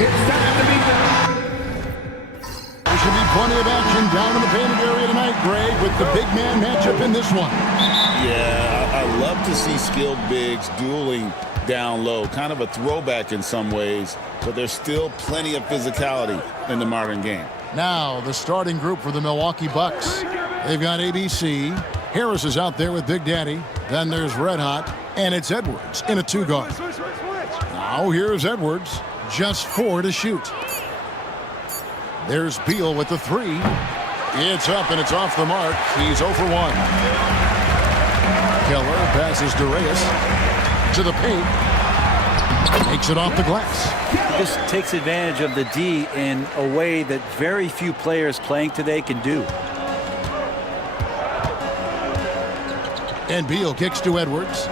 It's time to be done. There should be plenty of action down in the painted area tonight, Greg, with the big man matchup in this one. Yeah, I love to see skilled bigs dueling down low. Kind of a throwback in some ways, but there's still plenty of physicality in the modern game. Now, the starting group for the Milwaukee Bucks. They've got ABC. Harris is out there with Big Daddy. Then there's Red Hot, and it's Edwards in a two-guard. Now here's Edwards, just 4 to shoot. There's Beal with the 3. It's up and it's off the mark. He's 0 for 1. Keller passes to Reyes to the paint. Makes it off the glass. He just takes advantage of the D in a way that very few players playing today can do. And Beal kicks to Edwards.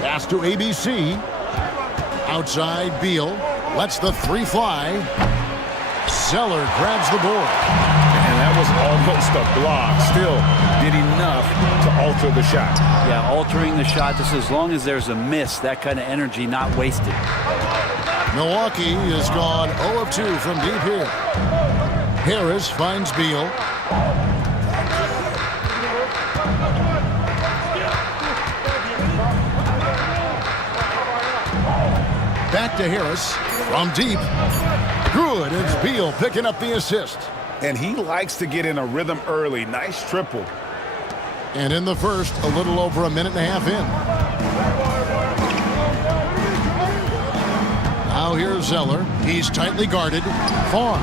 Pass to ABC. Outside, Beal lets the 3 fly. Zeller grabs the board. And that was almost a block. Still did enough to alter the shot. Yeah, altering the shot just as long as there's a miss, that kind of energy not wasted. Milwaukee has gone 0 of 2 from deep here. Harris finds Beal. Back to Harris from deep. Good. It's Beal picking up the assist. And he likes to get in a rhythm early. Nice triple. And in the first, a little over a minute and a half in. Now here's Zeller. He's tightly guarded. Far.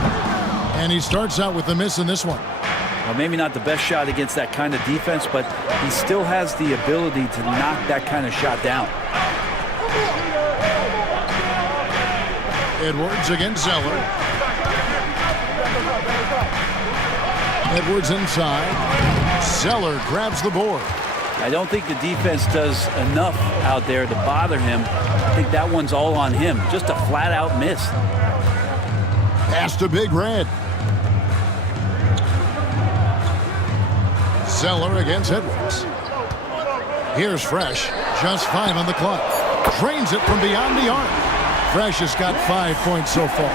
And he starts out with the miss in this one. Well, maybe not the best shot against that kind of defense, but he still has the ability to knock that kind of shot down. Edwards against Zeller. Edwards inside. Zeller grabs the board. I don't think the defense does enough out there to bother him. I think that one's all on him. Just a flat-out miss. Pass to Big Red. Zeller against Edwards. Here's Fresh. Just 5 on the clock. Drains it from beyond the arc. Fresh has got 5 points so far.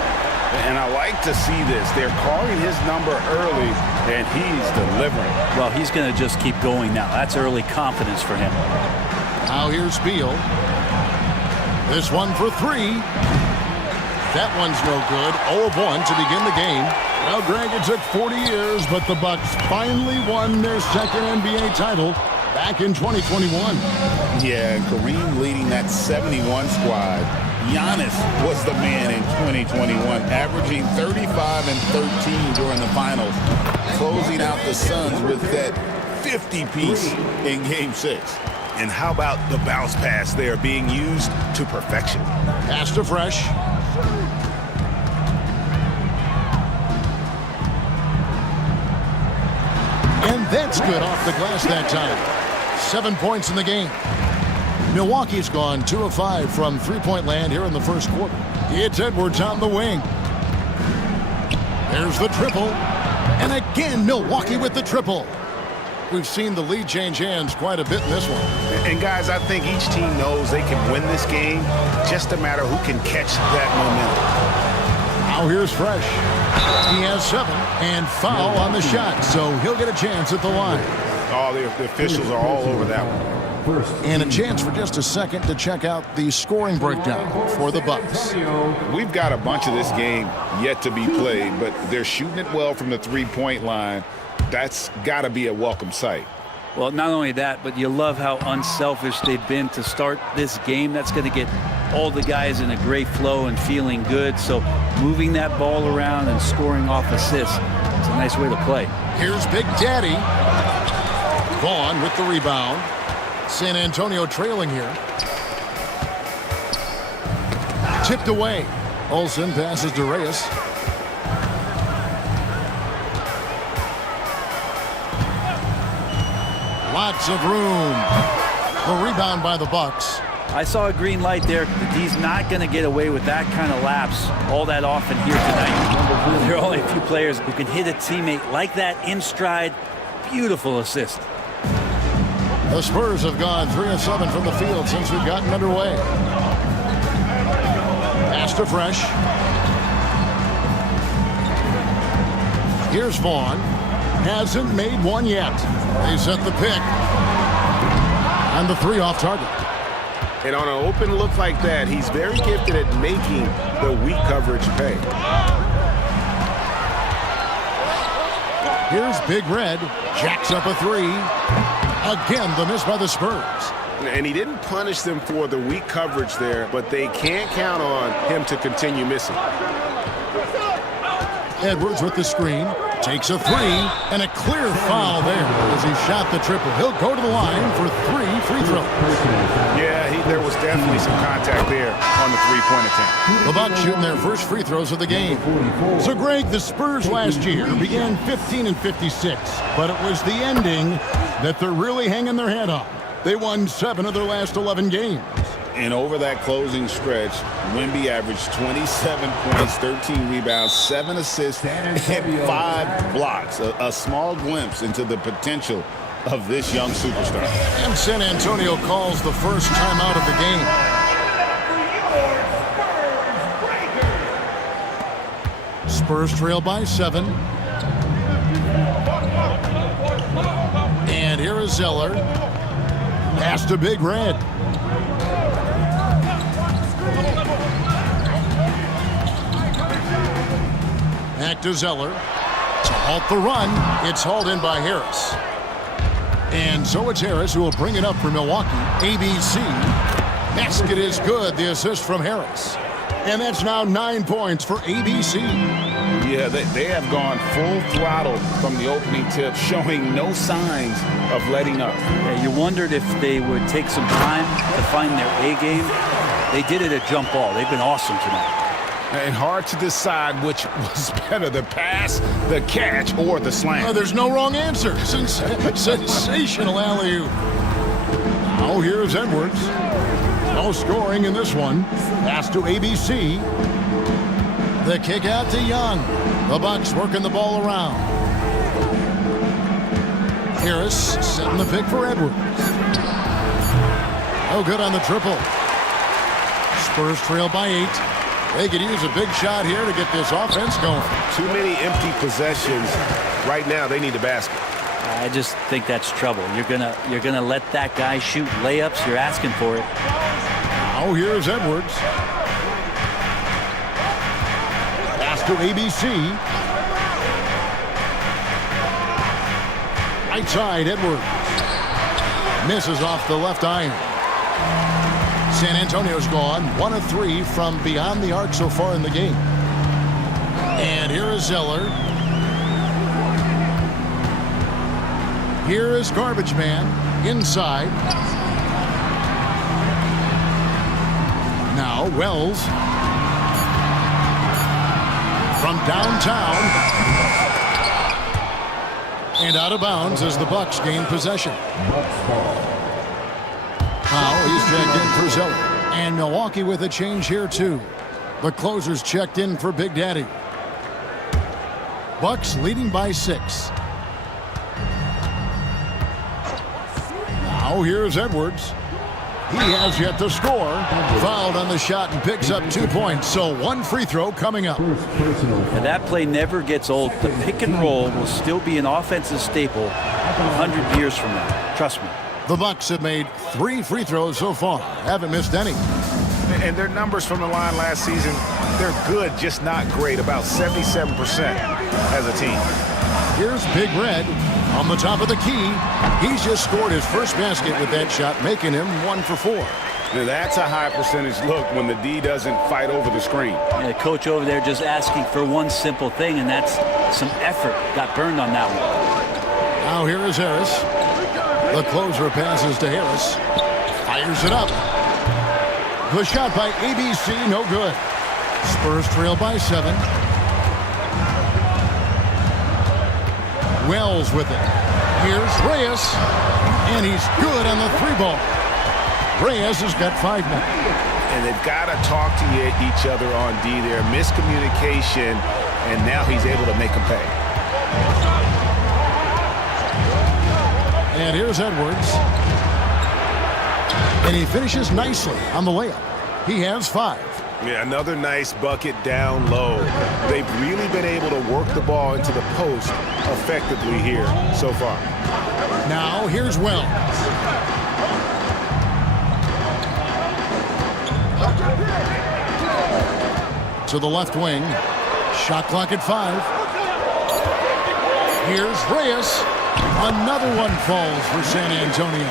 And I like to see this. They're calling his number early, and he's delivering. Well, he's going to just keep going now. That's early confidence for him. Now here's Beal. This one for 3. That one's no good. 0 of 1 to begin the game. Well, Greg, it took 40 years, but the Bucks finally won their second NBA title back in 2021. Yeah, Kareem leading that 71 squad. Giannis was the man in 2021, averaging 35 and 13 during the finals, closing out the Suns with that 50-piece in Game 6. And how about the bounce pass there being used to perfection? Pass to Fresh. And that's good off the glass that time. 7 points in the game. Milwaukee's gone 2 of 5 from three-point land here in the first quarter. It's Edwards on the wing. There's the triple. And again, Milwaukee with the triple. We've seen the lead change hands quite a bit in this one. And guys, I think each team knows they can win this game. Just a matter who can catch that momentum. Now here's Fresh. He has 7 and foul on the shot, so he'll get a chance at the line. Oh, the officials are all over that one. And a chance for just a second to check out the scoring breakdown for the Bucks. We've got a bunch of this game yet to be played, but they're shooting it well from the three-point line. That's got to be a welcome sight. Well, not only that, but you love how unselfish they've been to start this game. That's going to get all the guys in a great flow and feeling good. So moving that ball around and scoring off assists, it's a nice way to play. Here's Big Daddy. Vaughn with the rebound. San Antonio trailing here. Tipped away. Olsen passes to Reyes. Lots of room. The rebound by the Bucks. I saw a green light there. The D's not going to get away with that kind of lapse all that often here tonight. There are only a few players who can hit a teammate like that in stride. Beautiful assist. The Spurs have gone 3 of 7 from the field since we've gotten underway. Pass to Fresh. Here's Vaughn. Hasn't made one yet. They set the pick. And the 3 off target. And on an open look like that, he's very gifted at making the weak coverage pay. Here's Big Red. Jacks up a 3. Again, the miss by the Spurs. And he didn't punish them for the weak coverage there, but they can't count on him to continue missing. Edwards with the screen. Takes a 3, and a clear foul there as he shot the triple. He'll go to the line for 3 free throws. Yeah, there was definitely some contact there on the three-point attempt. The Bucks shooting their first free throws of the game. So, Greg, the Spurs last year began 15-56, but it was the ending that they're really hanging their head on. They won 7 of their last 11 games. And over that closing stretch, Wemby averaged 27 points, 13 rebounds, 7 assists, and 5 blocks. A small glimpse into the potential of this young superstar. And San Antonio calls the first timeout of the game. Spurs trail by 7. And here is Zeller. Pass to Big Red. Back to Zeller. To halt the run, it's hauled in by Harris. And so it's Harris who will bring it up for Milwaukee. ABC. Basket is good. The assist from Harris. And that's now 9 points for ABC. Yeah, they have gone full throttle from the opening tip, showing no signs of letting up. Yeah, you wondered if they would take some time to find their A game. They did it at jump ball. They've been awesome tonight. And hard to decide which was better, the pass, the catch, or the slam. There's no wrong answer. Sensational alley-oop. Now here's Edwards. No scoring in this one. Pass to ABC. The kick out to Young. The Bucks working the ball around. Harris setting the pick for Edwards. No good on the triple. Spurs trail by 8. They could use a big shot here to get this offense going. Too many empty possessions. Right now, they need a basket. I just think that's trouble. You're gonna let that guy shoot layups. You're asking for it. Now here's Edwards. Pass to ABC. Right side, Edwards. Misses off the left iron. San Antonio's gone 1 of 3 from beyond the arc so far in the game. And here is Zeller. Here is Garbage Man inside. Now Wells from downtown. And out of bounds as the Bucks gain possession. Now he's checked in for Zeller. And Milwaukee with a change here too. The closer's checked in for Big Daddy. Bucks leading by 6. Now here's Edwards. He has yet to score. Fouled on the shot and picks up 2 points. So 1 free throw coming up. And that play never gets old. The pick and roll will still be an offensive staple 100 years from now. Trust me. The Bucks have made 3 free throws so far. Haven't missed any. And their numbers from the line last season, they're good, just not great. About 77% as a team. Here's Big Red on the top of the key. He's just scored his first basket with that shot, making him 1 for 4. Now that's a high percentage look when the D doesn't fight over the screen. And the coach over there just asking for one simple thing, and that's some effort. Got burned on that one. Now here is Harris. The closer passes to Harris. Fires it up. The shot by ABC, no good. Spurs trail by 7. Wells with it. Here's Reyes. And he's good on the 3-ball. Reyes has got 5 now. And they've got to talk to each other on D there. Miscommunication, and now he's able to make them pay. And here's Edwards. And he finishes nicely on the layup. He has 5. Yeah, another nice bucket down low. They've really been able to work the ball into the post effectively here so far. Now here's Wells. To the left wing. Shot clock at 5. Here's Reyes. Another one falls for San Antonio.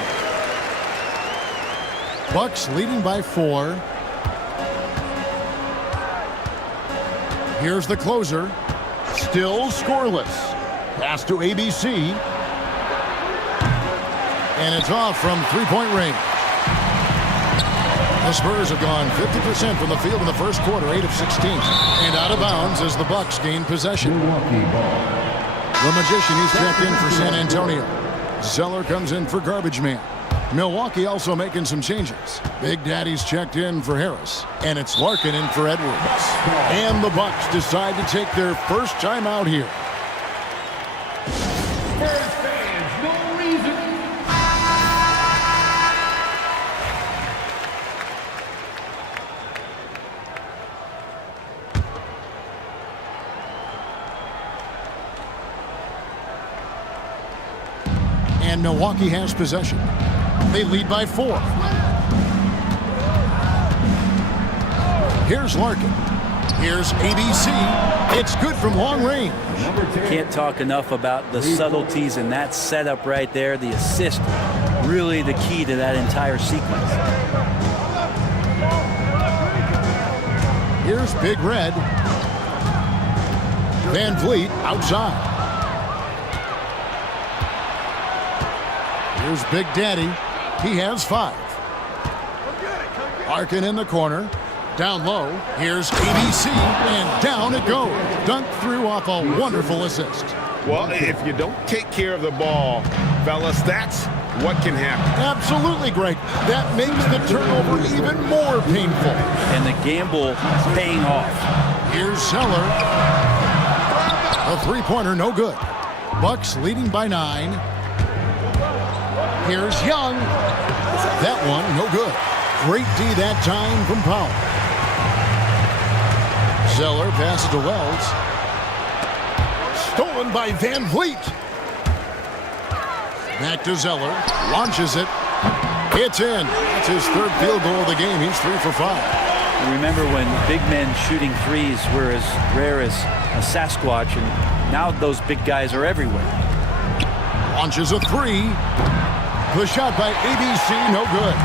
Bucks leading by 4. Here's the closer. Still scoreless. Pass to ABC. And it's off from three-point range. The Spurs have gone 50% from the field in the first quarter, 8 of 16. And out of bounds as the Bucks gain possession. The Magician, he's checked in for San Antonio. Zeller comes in for Garbage Man. Milwaukee also making some changes. Big Daddy's checked in for Harris. And it's Larkin in for Edwards. And the Bucks decide to take their first time out here. Spurs fans, no reason. And Milwaukee has possession. They lead by 4. Here's Larkin. Here's ABC. It's good from long range. Can't talk enough about the subtleties in that setup right there. The assist, really the key to that entire sequence. Here's Big Red. Van Vliet outside. Here's Big Daddy. He has 5. Larkin in the corner. Down low. Here's ABC. And down it goes. Dunked through off a wonderful assist. Well, if you don't take care of the ball, fellas, that's what can happen. Absolutely, Greg. That makes the turnover even more painful. And the gamble paying off. Here's Zeller. A three-pointer, no good. Bucks leading by 9. Here's Young. That one, no good. Great D that time from Powell. Zeller passes to Wells. Stolen by Van Vliet. Back to Zeller. Launches it. It's in. That's his third field goal of the game. He's 3 for 5. Remember when big men shooting threes were as rare as a Sasquatch, and now those big guys are everywhere. Launches a 3. The shot by ABC, no good.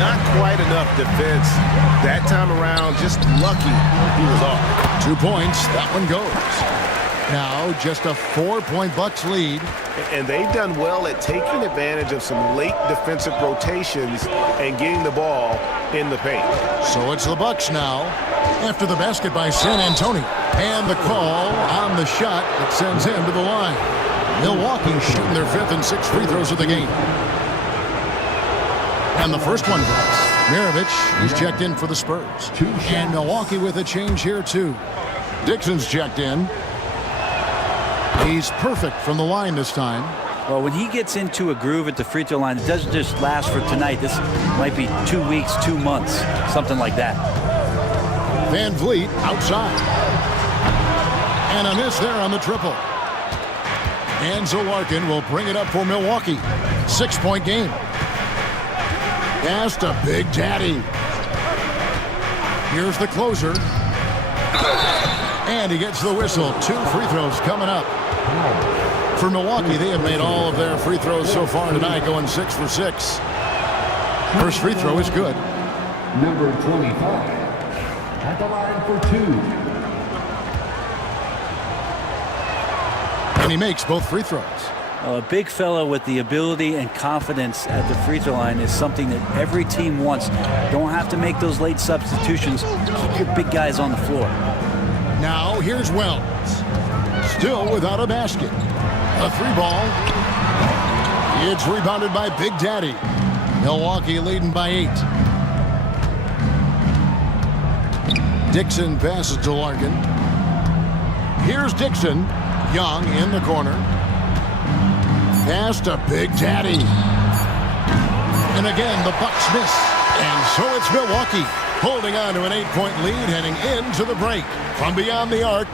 Not quite enough defense that time around. Just lucky he was off. 2 points. That one goes. Now just a 4-point Bucks lead. And they've done well at taking advantage of some late defensive rotations and getting the ball in the paint. So it's the Bucks now after the basket by San Antonio. And the call on the shot that sends him to the line. Milwaukee shooting their 5th and 6th free throws of the game. And the first one goes. Maravich, he's checked in for the Spurs. And Milwaukee with a change here too. Dixon's checked in. He's perfect from the line this time. Well, when he gets into a groove at the free throw line, it doesn't just last for tonight. This might be 2 weeks, 2 months, something like that. Van Vliet outside. And a miss there on the triple. Enzo Larkin will bring it up for Milwaukee. 6-point game. Pass to Big Daddy. Here's the closer. And he gets the whistle. 2 free throws coming up. For Milwaukee, they have made all of their free throws so far tonight, going 6 for 6. First free throw is good. Number 25 at the line for 2. And he makes both free throws. A big fella with the ability and confidence at the free throw line is something that every team wants. Don't have to make those late substitutions. Keep your big guys on the floor. Now here's Wells. Still without a basket. A 3-ball. It's rebounded by Big Daddy. Milwaukee leading by 8. Dixon passes to Larkin. Here's Dixon. Young in the corner. Pass to Big Daddy. And again, the Bucks miss. And so it's Milwaukee holding on to an 8-point lead heading into the break from beyond the arc.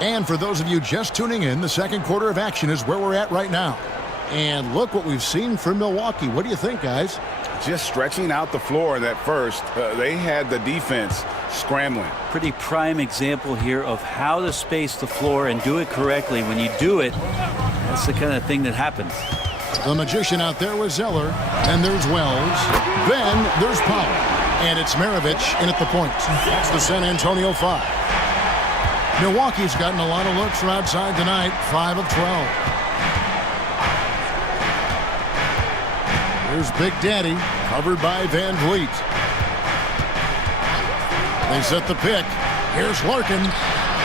And for those of you just tuning in, the second quarter of action is where we're at right now. And look what we've seen from Milwaukee. What do you think, guys? Just stretching out the floor in that first. They had the defense scrambling. Pretty prime example here of how to space the floor and do it correctly. When you do it, that's the kind of thing that happens. The magician out there was Zeller. And there's Wells. Then there's Powell. And it's Maravich in at the point. That's the San Antonio 5. Milwaukee's gotten a lot of looks from outside tonight, 5 of 12. Here's Big Daddy, covered by Van Vliet. They set the pick. Here's Larkin.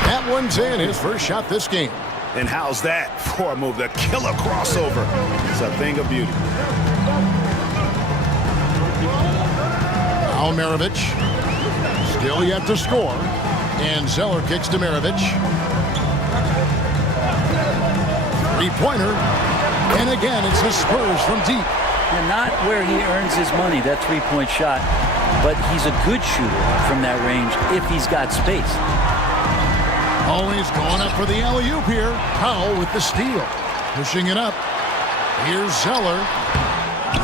That one's in, his first shot this game. And how's that for a move? The killer crossover. It's a thing of beauty. Now Maravich. Still yet to score. And Zeller kicks to Maravich. Three-pointer. And again, it's the Spurs from deep. And not where he earns his money, that three-point shot. But he's a good shooter from that range if he's got space. Always going up for the alley-oop here. Powell with the steal. Pushing it up. Here's Zeller.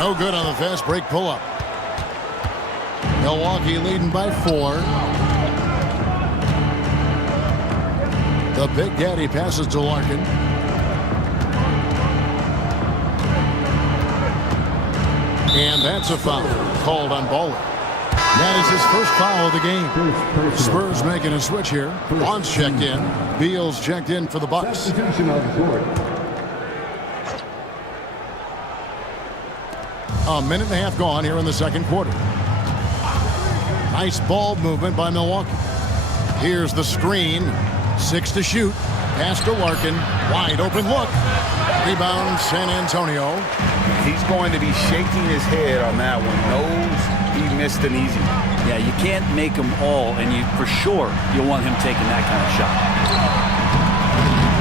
No good on the fast break pull-up. Milwaukee leading by 4. The Big Daddy passes to Larkin. And that's a foul called on Bowler. That is his first foul of the game. Spurs making a switch here. Bonds checked in. Beal's checked in for the Bucks. Substitution on the court. A minute and a half gone here in the second quarter. Nice ball movement by Milwaukee. Here's the screen. 6 to shoot. Pass to Larkin. Wide open look. Rebound San Antonio. He's going to be shaking his head on that one. Knows he missed an easy one. Yeah, you can't make them all, and you for sure you'll want him taking that kind of shot.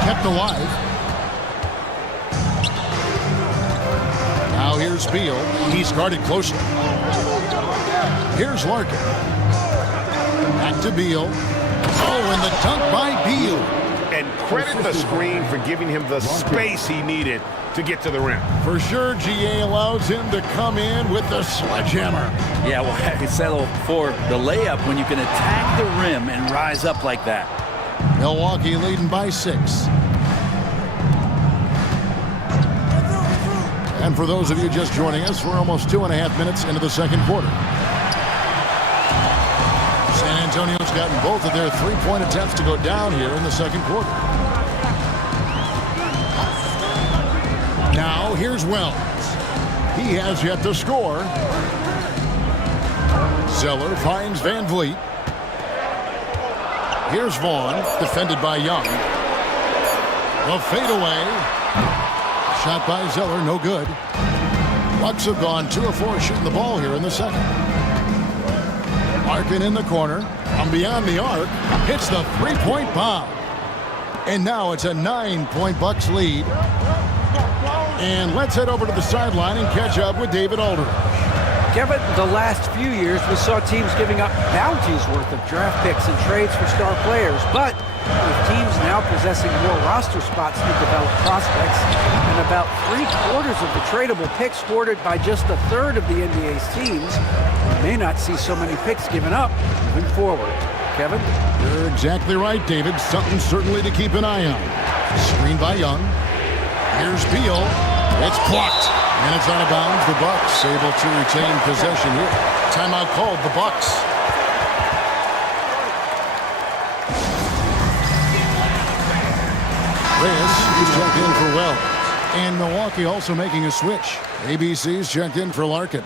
Kept alive. Now here's Beal. He's guarded closely. Here's Larkin. Back to Beal. Oh, and the dunk by Beal. And credit the screen for giving him the space he needed to get to the rim. For sure, GA allows him to come in with the sledgehammer. Yeah, well, I could settle for the layup when you can attack the rim and rise up like that. Milwaukee leading by 6. And for those of you just joining us, we're almost 2.5 minutes into the second quarter. San Antonio's gotten both of their three-point attempts to go down here in the second quarter. Now here's Wells. He has yet to score. Zeller finds Van Vliet. Here's Vaughn, defended by Young. The fadeaway. Shot by Zeller, no good. Bucks have gone 2 of 4 shooting the ball here in the second. Larkin in the corner. From beyond the arc, hits the three-point bomb. And now it's a 9-point Bucks lead. And let's head over to the sideline and catch up with David Aldridge. Kevin, the last few years we saw teams giving up bounties worth of draft picks and trades for star players, but with teams now possessing more roster spots to develop prospects and about 3/4 of the tradable picks hoarded by just a third of the NBA's teams, we may not see so many picks given up moving forward. Kevin? You're exactly right, David. Something certainly to keep an eye on. Screen by Young. Here's Beal. It's blocked. And it's out of bounds. The Bucks able to retain possession here. Timeout called, the Bucks. Reyes is checked in for Wells. And Milwaukee also making a switch. ABC's checked in for Larkin.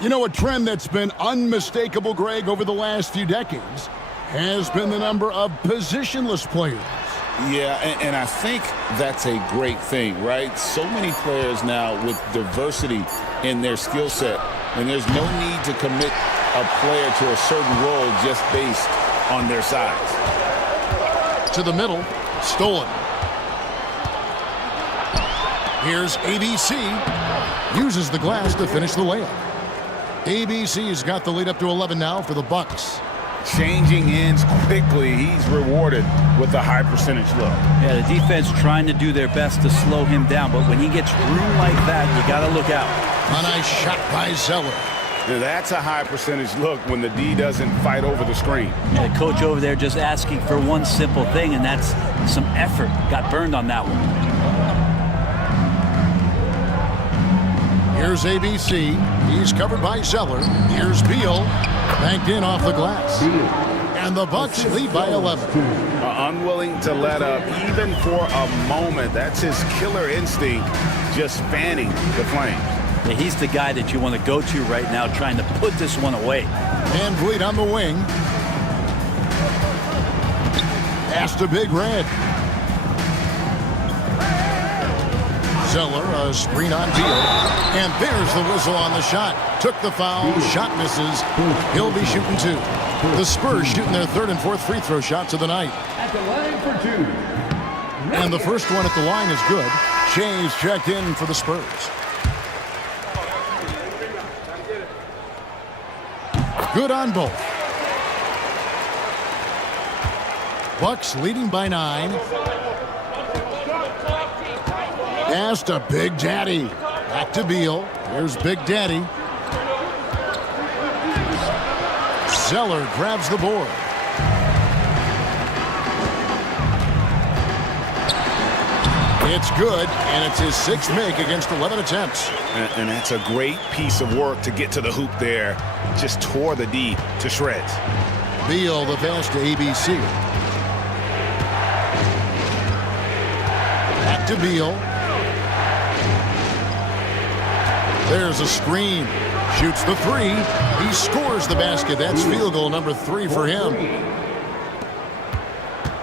You know, a trend that's been unmistakable, Greg, over the last few decades has been the number of positionless players. Yeah, and I think that's a great thing, right? So many players now with diversity in their skill set, and there's no need to commit a player to a certain role just based on their size. To the middle, stolen. Here's ABC. Uses the glass to finish the layup. ABC's got the lead up to 11 now for the Bucks. Changing ends quickly. He's rewarded with a high percentage look. Yeah, the defense trying to do their best to slow him down, but when he gets room like that, you got to look out. A nice shot by Zeller. Now, that's a high percentage look when the D doesn't fight over the screen. Yeah, the coach over there just asking for one simple thing, and that's some effort. Got burned on that one. Here's ABC. He's covered by Zeller. Here's Beal. Banked in off the glass. And the Bucks lead by 11. Unwilling to let up even for a moment. That's his killer instinct, just fanning the flames. Yeah, he's the guy that you want to go to right now, trying to put this one away. Van Vliet on the wing. Pass to Big Red. Zeller, a screen on Beal. And there's the whistle on the shot. Took the foul, shot misses. He'll be shooting two. The Spurs shooting their third and fourth free throw shots of the night. At the line for two. And the first one at the line is good. Shea's checked in for the Spurs. Good on both. Bucks leading by 9. Pass to Big Daddy. Back to Beal. Here's Big Daddy. Zeller grabs the board. It's good, and it's his 6th make against 11 attempts. And that's a great piece of work to get to the hoop there. Just tore the D to shreds. Beal the pass to ABC. Back to Beal. There's a screen. Shoots the 3. He scores the basket. That's field goal number 3 for him.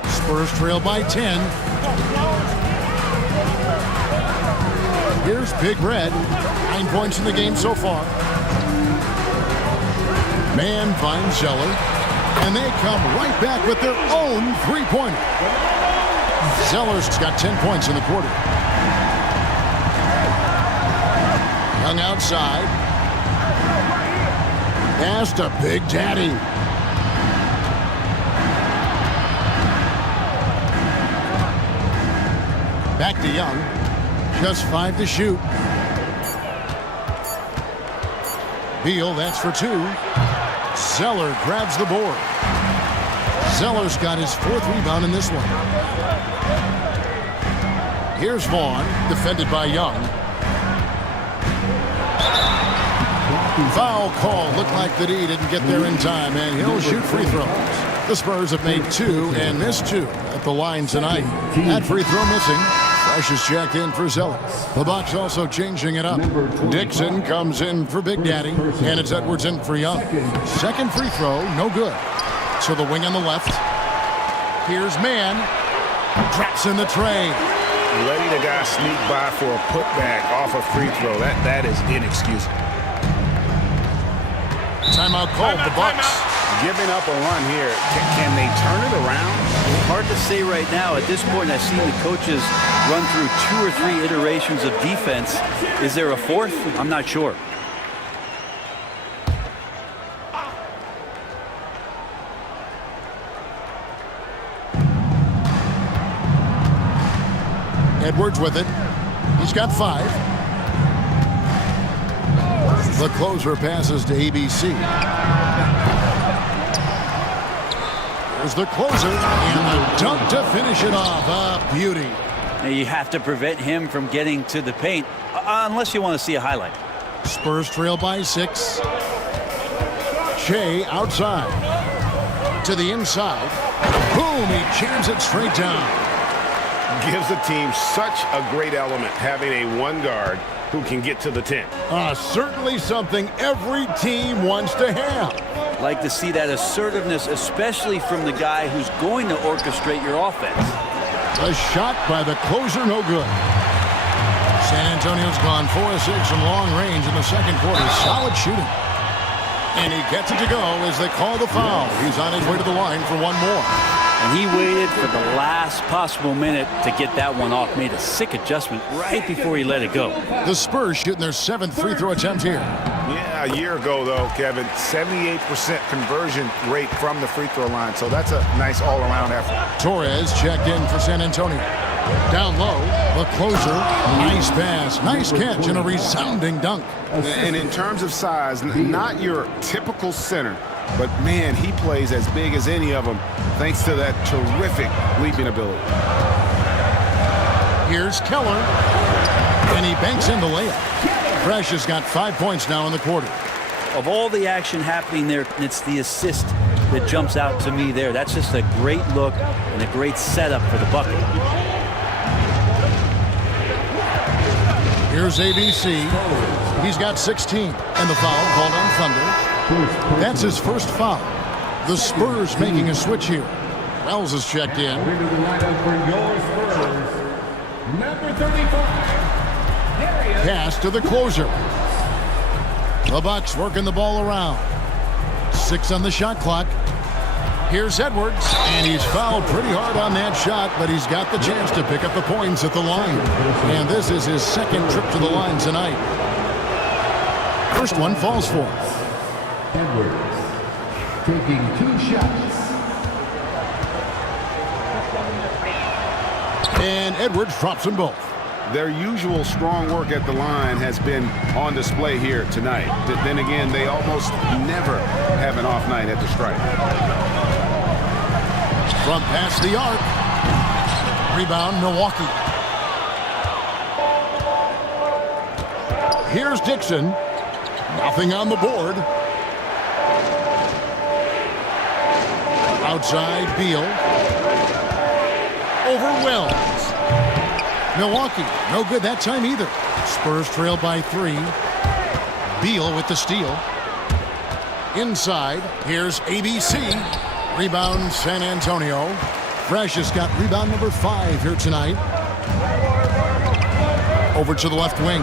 Spurs trail by 10. Here's Big Red. 9 points in the game so far. Man finds Zeller. And they come right back with their own three-pointer. Zeller's got 10 points in the quarter. Young outside. Pass to Big Daddy. Back to Young. Just 5 to shoot. Beal, that's for 2. Zeller grabs the board. Zeller's got his 4th rebound in this one. Here's Vaughn, defended by Young. Foul call. Looked like the D didn't get there in time, and he'll shoot free throws. The Spurs have made 2 and missed 2 at the line tonight. That free throw missing. Fresh is checked in for Zeller. The Bucks also changing it up. Dixon comes in for Big Daddy, and it's Edwards in for Young. Second free throw, no good. So the wing on the left. Here's Man. Drops in the tray. Letting the guy sneak by for a putback off a free throw. That is inexcusable. Timeout called. The Bucks giving up a run here. Can they turn it around? Hard to say right now. At this point, I've seen the coaches run through 2 or 3 iterations of defense. Is there a 4th? I'm not sure. Edwards with it. He's got 5. The closer passes to ABC. There's the closer, and the dunk to finish it off. A beauty. Now you have to prevent him from getting to the paint, unless you want to see a highlight. Spurs trail by 6. Shea outside. To the inside. Boom, he jams it straight down. Gives the team such a great element having a 1 guard who can get to the 10. Certainly something every team wants to have. Like to see that assertiveness, especially from the guy who's going to orchestrate your offense. A shot by the closer, no good. San Antonio's gone 4 of 6 from long range in the second quarter. Solid shooting. And he gets it to go as they call the foul. He's on his way to the line for 1 more. And he waited for the last possible minute to get that one off. Made a sick adjustment right before he let it go. The Spurs shooting their 7th free throw attempt here. Yeah, a year ago, though, Kevin, 78% conversion rate from the free throw line. So that's a nice all-around effort. Torres checked in for San Antonio. Down low, the closer. Nice pass, nice catch, and a resounding dunk. And in terms of size, not your typical center, but, man, he plays as big as any of them thanks to that terrific leaping ability. Here's Keller, and he banks in the layup. Fresh has got 5 points now in the quarter. Of all the action happening there, it's the assist that jumps out to me there. That's just a great look and a great setup for the bucket. Here's ABC. He's got 16, and the foul called on Thunder. That's his first foul. The Spurs making a switch here. Wells is checked in. Into the lineup for your Spurs, number 35. Pass to the closer. The Bucks working the ball around. 6 on the shot clock. Here's Edwards, and he's fouled pretty hard on that shot, but he's got the chance to pick up the points at the line. And this is his 2nd trip to the line tonight. First one falls for him. Edwards taking 2 shots. And Edwards drops them both. Their usual strong work at the line has been on display here tonight. Then again, they almost never have an off night at the stripe. From past the arc. Rebound, Milwaukee. Here's Dixon. Nothing on the board. Outside, Beal. Over Wells. Milwaukee, no good that time either. Spurs trail by 3. Beal with the steal. Inside, here's ABC. Rebound, San Antonio. Fresh has got rebound number 5 here tonight. Over to the left wing.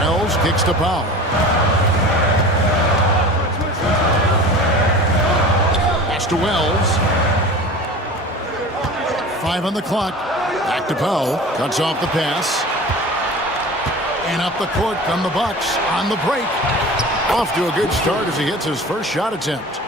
Wells kicks to Powell. Pass to Wells. 5 on the clock. Back to Powell. Cuts off the pass. And up the court come the Bucks on the break. Off to a good start as he hits his first shot attempt.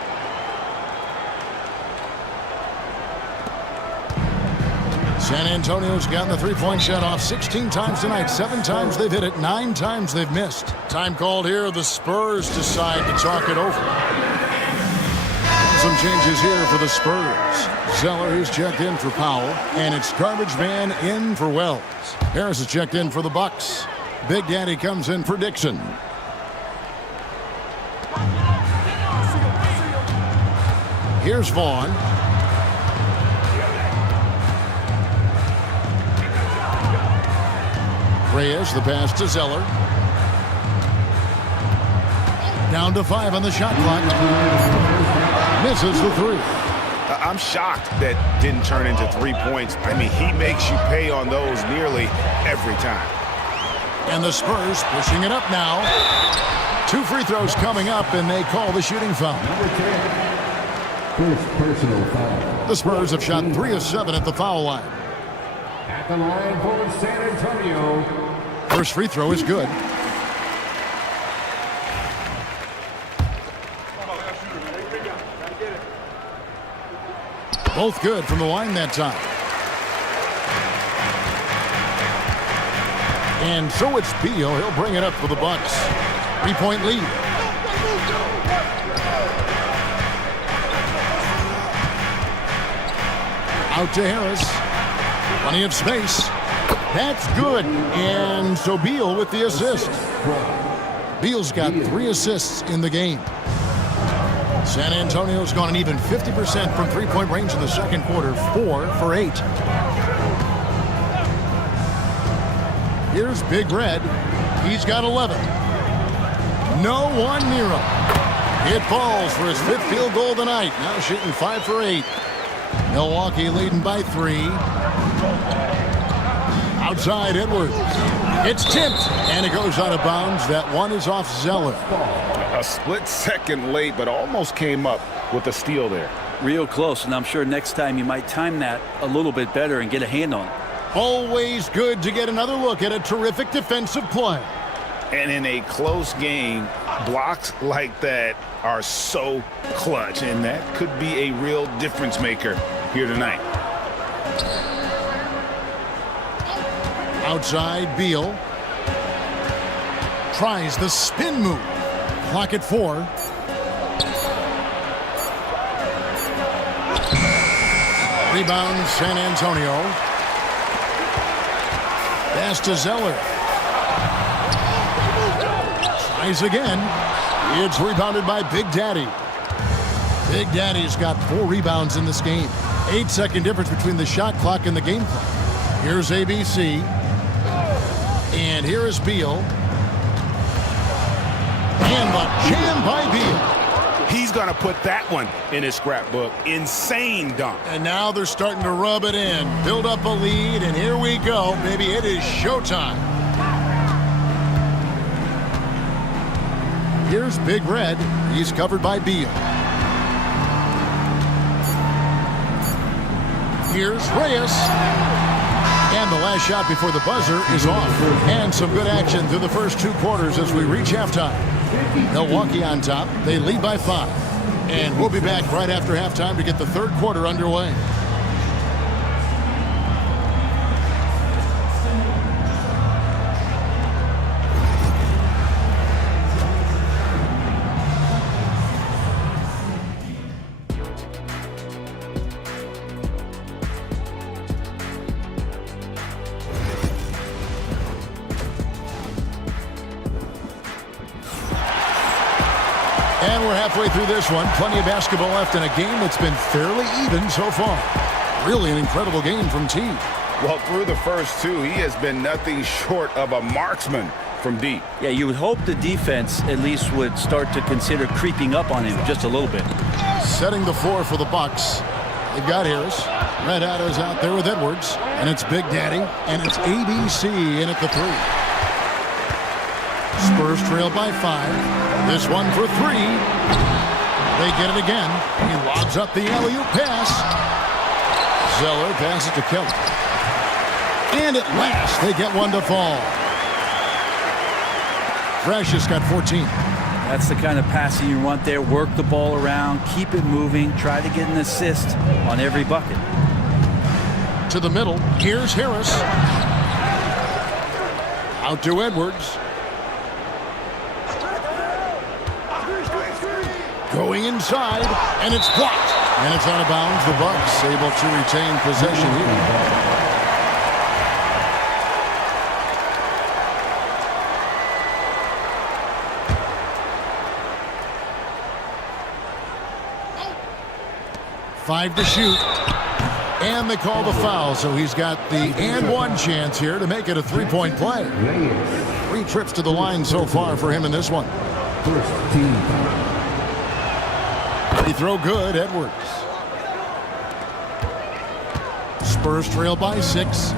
San Antonio's gotten the three-point shot off 16 times tonight. 7 times they've hit it. 9 times they've missed. Time called here. The Spurs decide to talk it over. Some changes here for the Spurs. Zeller is checked in for Powell, and it's garbage man in for Wells. Harris is checked in for the Bucks. Big Daddy comes in for Dixon. Here's Vaughn. Reyes, the pass to Zeller. Down to 5 on the shot clock. Misses the 3. I'm shocked that didn't turn into 3 points. I mean, he makes you pay on those nearly every time. And the Spurs pushing it up now. 2 free throws coming up, and they call the shooting foul. Number 10. First personal foul. The Spurs have shot 3 of 7 at the foul line. At the line for San Antonio. First free throw is good. Both good from the line that time. And so it's Beal. He'll bring it up for the Bucks. 3-point lead. Out to Harris. Plenty of space. That's good. And so Beal with the assist. Beal's got 3 assists in the game. San Antonio's gone an even 50% from three-point range in the second quarter. 4 for 8. Here's Big Red. He's got 11. No one near him. It falls for his 5th field goal tonight. Now shooting 5 for 8. Milwaukee leading by 3. Outside Edwards. It's tipped, and it goes out of bounds. That one is off Zeller. A split second late, but almost came up with a steal there. Real close, and I'm sure next time you might time that a little bit better and get a hand on it. Always good to get another look at a terrific defensive play. And in a close game, blocks like that are so clutch, and that could be a real difference maker here tonight. Outside, Beal. Tries the spin move. Clock at 4. Rebound, San Antonio. Pass to Zeller. Tries again. It's rebounded by Big Daddy. Big Daddy's got 4 rebounds in this game. 8-second difference between the shot clock and the game clock. Here's ABC. And here is Beal. And the jam by Beal. He's going to put that one in his scrapbook. Insane dunk. And now they're starting to rub it in. Build up a lead, and here we go. Maybe it is showtime. Here's Big Red. He's covered by Beal. Here's Reyes. And the last shot before the buzzer is off. And some good action through the first 2 quarters as we reach halftime. Milwaukee on top. They lead by 5. And we'll be back right after halftime to get the 3rd quarter underway. And we're halfway through this one. Plenty of basketball left in a game that's been fairly even so far. Really an incredible game from T. Well, through the first 2, he has been nothing short of a marksman from deep. Yeah, you would hope the defense at least would start to consider creeping up on him just a little bit. Setting the floor for the Bucks. They've got Harris. Red Hat is out there with Edwards. And it's Big Daddy. And it's ABC in at the 3. Spurs trail by 5. This one for 3. They get it again. He lobs up the alley-oop pass. Zeller passes to Kelly. And at last, they get one to fall. Fresh has got 14. That's the kind of passing you want there. Work the ball around, keep it moving, try to get an assist on every bucket. To the middle. Here's Harris. Out to Edwards. Going inside, and it's blocked. And it's out of bounds. The Bucks able to retain possession here. Five to shoot. And they call the foul, so he's got the and one chance here to make it a 3-point play. 3 trips to the line so far for him in this one. First team foul. He throw good, Edwards. Spurs trail by 6.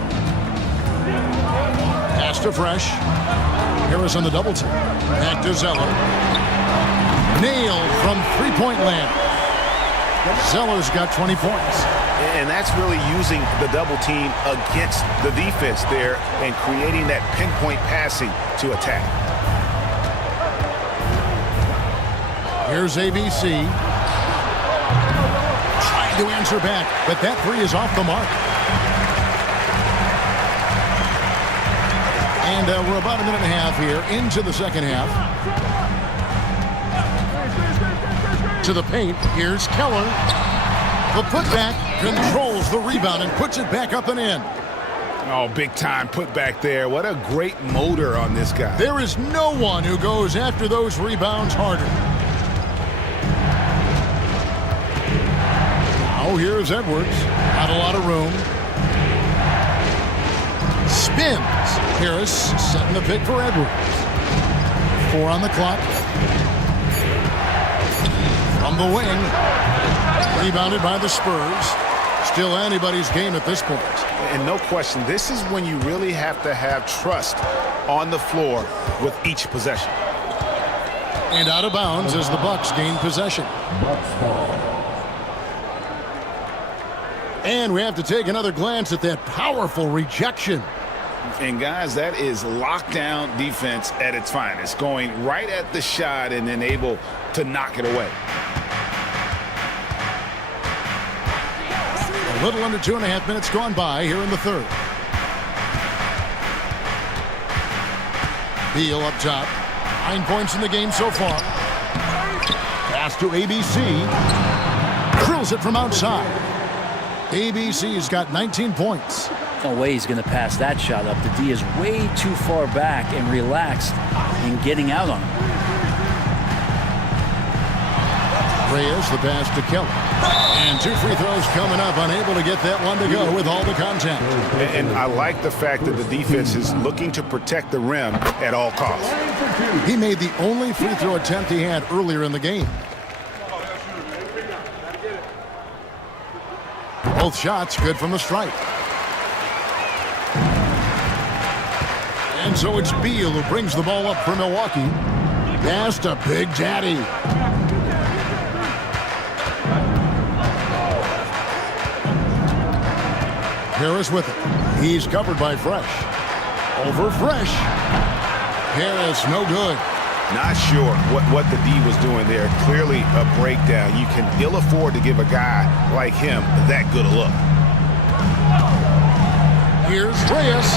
Pass to Fresh. Harris on the double team. Back to Zeller. Nailed from 3-point land. Zeller's got 20 points. And that's really using the double team against the defense there and creating that pinpoint passing to attack. Here's ABC. Trying to answer back, but that 3 is off the mark. And we're about a minute and a half here into the second half. To the paint, here's Keller. The putback controls the rebound and puts it back up and in. Oh, big time putback there. What a great motor on this guy. There is no one who goes after those rebounds harder. Now here's Edwards. Not a lot of room. Spins. Harris setting the pick for Edwards. 4 on the clock. From the wing. Rebounded by the Spurs. Still anybody's game at this point. And no question, this is when you really have to have trust on the floor with each possession. And out of bounds as the Bucks gain possession. Bucks ball. And we have to take another glance at that powerful rejection. And, guys, that is lockdown defense at its finest, going right at the shot and then able to knock it away. A little under 2.5 minutes gone by here in the third. Beal up top. 9 points in the game so far. Pass to ABC. Drills it from outside. ABC's got 19 points. No way he's going to pass that shot up. The D is way too far back and relaxed in getting out on him. Reyes, the pass to Kelly. And 2 free throws coming up, unable to get that one to go with all the contact. And I like the fact that the defense is looking to protect the rim at all costs. He made the only free throw attempt he had earlier in the game. Both shots good from the stripe. And so it's Beal who brings the ball up for Milwaukee. Pass to Big Daddy. Harris with it. He's covered by Fresh. Over Fresh. Harris, no good. Not sure what the D was doing there. Clearly a breakdown. You can ill afford to give a guy like him that good a look. Here's Reyes.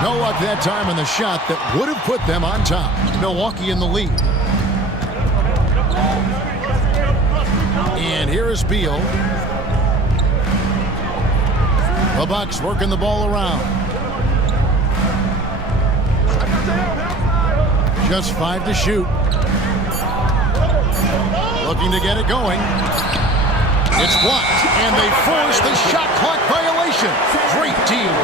No luck that time on the shot that would have put them on top. Milwaukee in the lead. And here is Beal. The Bucks working the ball around. Just 5 to shoot. Looking to get it going. It's blocked, and they force the shot clock violation. Great deal.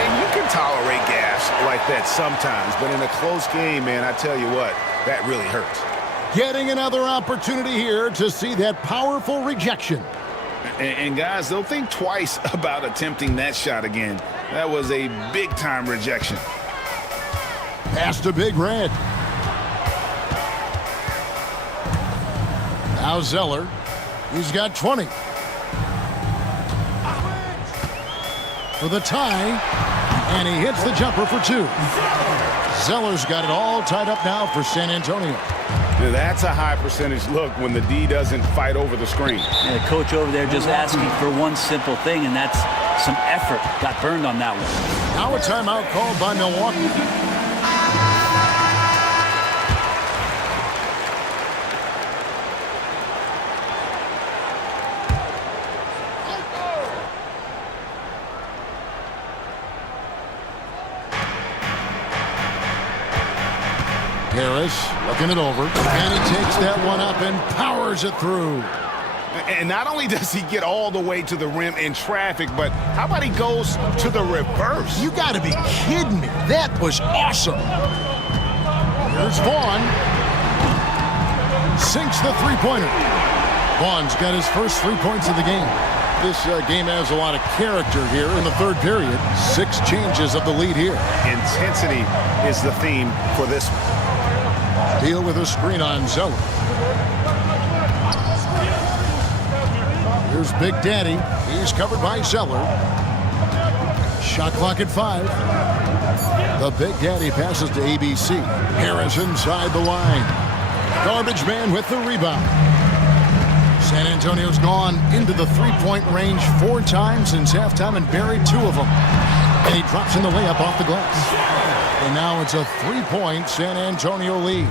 And you can tolerate gaffes like that sometimes, but in a close game, man, I tell you what, that really hurts. Getting another opportunity here to see that powerful rejection. And guys, they'll think twice about attempting that shot again. That was a big-time rejection. Pass to Big Red. Now Zeller. He's got 20. For the tie. And he hits the jumper for 2. Zeller's got it all tied up now for San Antonio. Now, that's a high percentage look when the D doesn't fight over the screen. And the coach over there just asking for one simple thing, and that's some effort. Got burned on that one. Now a timeout called by Milwaukee. Harris looking it over, and he takes that one up and powers it through. And not only does he get all the way to the rim in traffic, but how about he goes to the reverse? You got to be kidding me. That was awesome. Here's Vaughn. Sinks the three-pointer. Vaughn's got his first 3 points of the game. This game has a lot of character here in the third period. 6 changes of the lead here. Intensity is the theme for this one. Beal with a screen on Zeller. Here's Big Daddy. He's covered by Zeller. Shot clock at 5. The Big Daddy passes to ABC. Harris inside the line. Garbage man with the rebound. San Antonio's gone into the three-point range 4 times since halftime and buried 2 of them. And he drops in the layup off the glass. And now it's a 3-point San Antonio lead.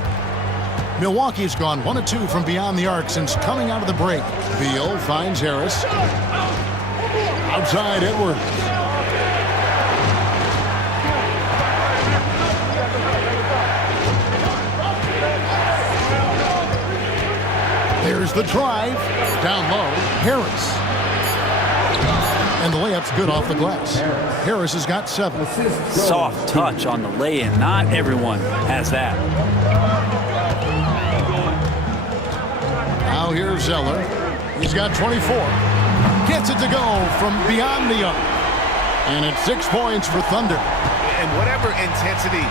Milwaukee's gone 1 of 2 from beyond the arc since coming out of the break. Beal finds Harris. Outside Edwards. There's the drive. Down low, Harris. And the layup's good off the glass. Harris has got 7. Soft touch on the lay-in. Not everyone has that. Now here's Zeller. He's got 24. Gets it to go from beyond the arc. And it's 6 points for Thunder. And whatever intensity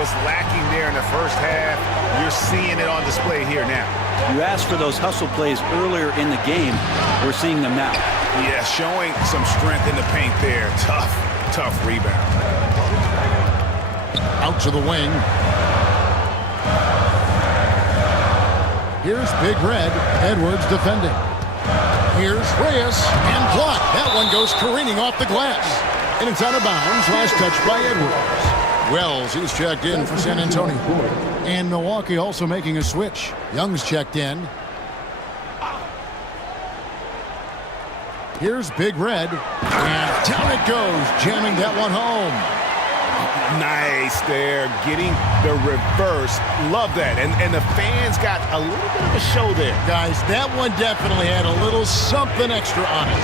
was lacking there in the first half, you're seeing it on display here now. You asked for those hustle plays earlier in the game. We're seeing them now. Yeah, showing some strength in the paint there. Tough rebound. Out to the wing. Here's Big Red. Edwards defending. Here's Reyes and blocked. That one goes careening off the glass. And it's out of bounds. Last touch by Edwards. Wells, he's checked in for San Antonio. And Milwaukee also making a switch. Young's checked in. Here's Big Red. And down it goes, jamming that one home. Nice there, getting the reverse. Love that. And the fans got a little bit of a show there. Guys, that one definitely had a little something extra on it.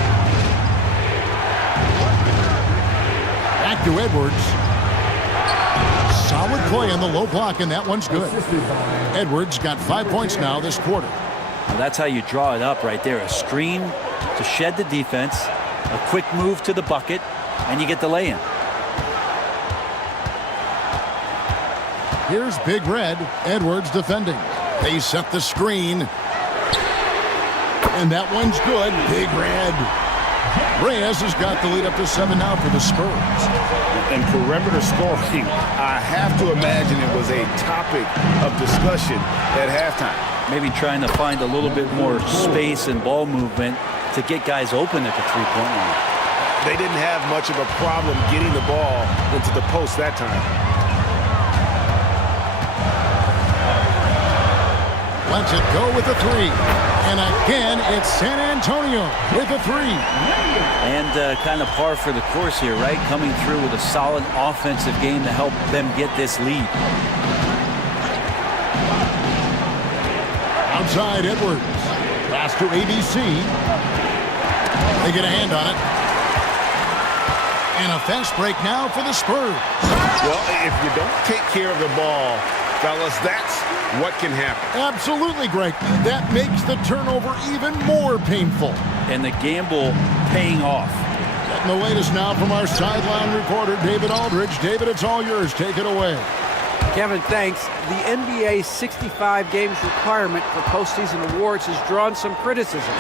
Back to Edwards. Solid play on the low block, and that one's good. Edwards got 5 points now this quarter. Well, that's how you draw it up right there. A screen to shed the defense, a quick move to the bucket, and you get the lay-in. Here's Big Red. Edwards defending. They set the screen. And that one's good. Big Red. Reyes has got the lead up to 7 now for the Spurs. And perimeter scoring, I have to imagine it was a topic of discussion at halftime. Maybe trying to find a little bit more space and ball movement to get guys open at the three-point line. They didn't have much of a problem getting the ball into the post that time. Lets it go with a three. And again, it's San Antonio with a three. And kind of par for the course here, right? Coming through with a solid offensive game to help them get this lead. Outside Edwards. Pass to ABC. They get a hand on it. And a fast break now for the Spurs. Well, if you don't take care of the ball, fellas, that's what can happen. Absolutely, Greg. That makes the turnover even more painful. And the gamble paying off. Getting the latest now from our sideline reporter, David Aldridge. David, it's all yours. Take it away. Kevin, thanks. The NBA's 65 games requirement for postseason awards has drawn some criticism.